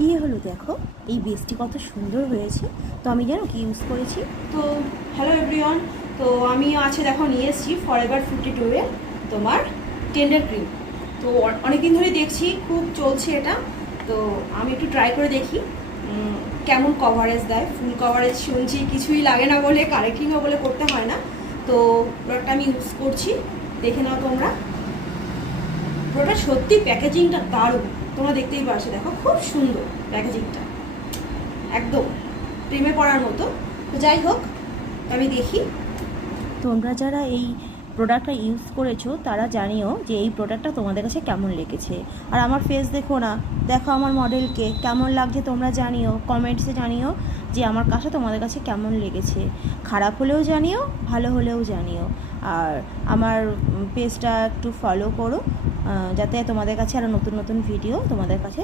কী হলো দেখো, এই বেসটি কত সুন্দর হয়েছে। তো আমি জানো কি ইউজ করেছি। তো হ্যালো এভরিওয়ান, তো আমি আছে দেখো নিয়ে এসেছি ফরএভার 52 এর তোমার টেন্ডার ক্রিম। তো অনেকদিন ধরে দেখছি খুব চলছে এটা, তো আমি একটু ট্রাই করে দেখি কেমন কভারেজ দেয়। ফুল কভারেজ শুনছি কিছুই লাগে না বলে, কারেক্টিংও বলে করতে হয় না। তো প্রোডাক্টটা আমি ইউজ করছি, দেখে নাও তোমরা। প্রোডাক্ট সত্যি প্যাকেজিংটা দারুণ, তোমরা দেখতেই পারছো, দেখো খুব সুন্দর প্যাকেজিংটা, একদম প্রেমে পড়ার মতো। তো যাই হোক, আমি দেখি। তোমরা যারা এই প্রোডাক্টটা ইউজ করেছো তারা জানিও যে এই প্রোডাক্টটা তোমাদের কাছে কেমন লেগেছে। আর আমার ফেস দেখো না, দেখো আমার মডেলকে কেমন লাগছে তোমরা জানিও, কমেন্টসে জানিও যে আমার কাছে তোমাদের কাছে কেমন লেগেছে। খারাপ হলেও জানিও, ভালো হলেও জানিও। আর আমার পেজটা একটু ফলো করো, যাতে তোমাদের কাছে আরও নতুন নতুন ভিডিও তোমাদের কাছে